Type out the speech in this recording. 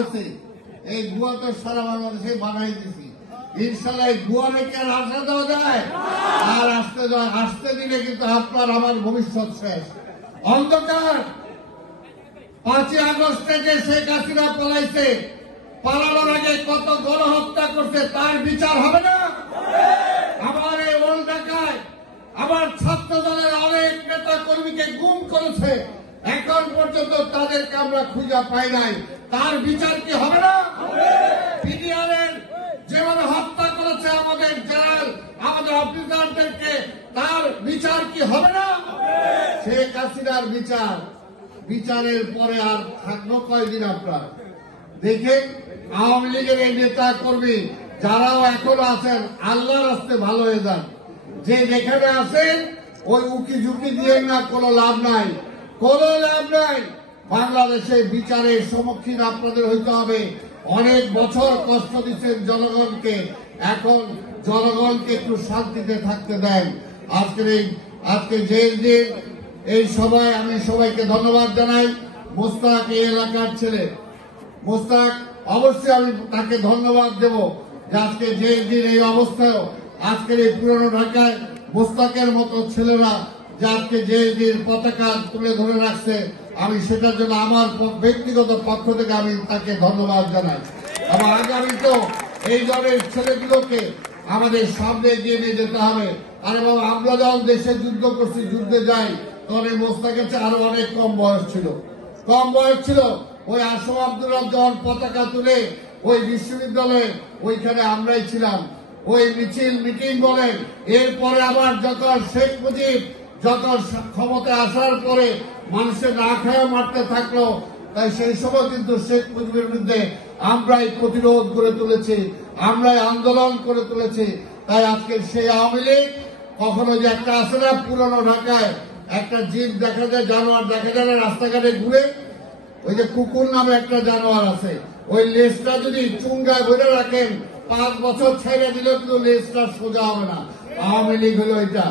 হচ্ছে, এই গুয়া তো সারা বাংলাদেশে বানাই দিছি। ইনশাল্লাহ এই গুয়া রেখে আর আসতে দেওয়া যায়? আর আসতে দিলে কিন্তু আপনার আমার ভবিষ্যৎ শেষ, অন্ধকার। 5ই আগস্ট থেকে শেখ হাসিনা পলাইছে, পালানোর আগে কত গণহত্যা করছে, তার বিচার হবে না? আমার এই ওল্ড ঢাকায় আমার ছাত্র দলের অনেক নেতা কর্মীকে গুম করেছে, এখন পর্যন্ত তাদেরকে আমরা খুঁজে পাই নাই, তার বিচার কি হবে না? পিডিআরের যেভাবে হত্যা করেছে আমাদের জেনারেল, আমাদের অফিসারদেরকে, তার বিচার কি হবে না? শেখ হাসিনার বিচারের পরে আর থাকবো কয়দিন? আপনার দেখেন আওয়ামী লীগের এই নেতা কর্মী যারাও এখনো আছেন, আল্লাহর রাস্তে ভালো হয়ে যান। যে যেখানে আছেন ওই উকি ঝুঁকি দিয়ে না, কোনো লাভ নাই, কোনো লাভ নাই। বাংলাদেশে বিচারের সম্মুখীন আপনাদের হইতে হবে। অনেক বছর কষ্ট দিচ্ছেন জনগণকে, এখন জনগণকে একটু শান্তিতে থাকতে দেন। আজকে যে এই সভায় আমি সবাইকে ধন্যবাদ জানাই। মোস্তাক এই এলাকার ছেলে, মোস্তাক অবশ্যই আমি তাকে ধন্যবাদ দেব যে আজকে যে দিন এই অবস্থায় আজকের এই পুরনো ঢাকায় মোস্তাকের মতো ছেলেরা যে আজকে যে দিন পতাকা তুলে ধরে রাখছে, আমি সেটার জন্য আমার ব্যক্তিগত পক্ষ থেকে আমি তাকে ধন্যবাদ জানাই। এবং আগামী তো এই দলের ছেলেগুলোকে আমাদের সামনে এগিয়ে নিয়ে যেতে হবে। আর এবং আমরা যখন দেশে যুদ্ধ করছি, যুদ্ধে যাই, তখন এই মোস্তাকের চেয়ে আরো অনেক কম বয়স ছিল। ওই আসম আব্দুল্লাহ যখন পতাকা তুলে ওই বিশ্ববিদ্যালয়ে, ওইখানে আমরাই ছিলাম। ওই মিটিং বলেন, এরপরে আবার যখন শেখ মুজিব যখন ক্ষমতায় আসার পরে মানুষের না খায় মারতে থাকলো, তাই সেই সময় কিন্তু শেখ মুজিবের বিরুদ্ধে আমরাই প্রতিরোধ করে তুলেছি, আমরাই আন্দোলন করে তুলেছি। তাই আজকে সেই আওয়ামী লীগ কখনো যে একটা আছে না, পুরনো ঢাকায় একটা জীব দেখা যায়, জানোয়ার দেখা যায় না রাস্তাঘাটে ঘুরে, ওই যে কুকুর নামে একটা জানোয়ার আছে, ওই লেজটা যদি চুঙ্গায় ভরে রাখেন 5 বছর ছেড়ে দিলেও কিন্তু লেজটা সোজা হবে না। আওয়ামী লীগ হলো এটা।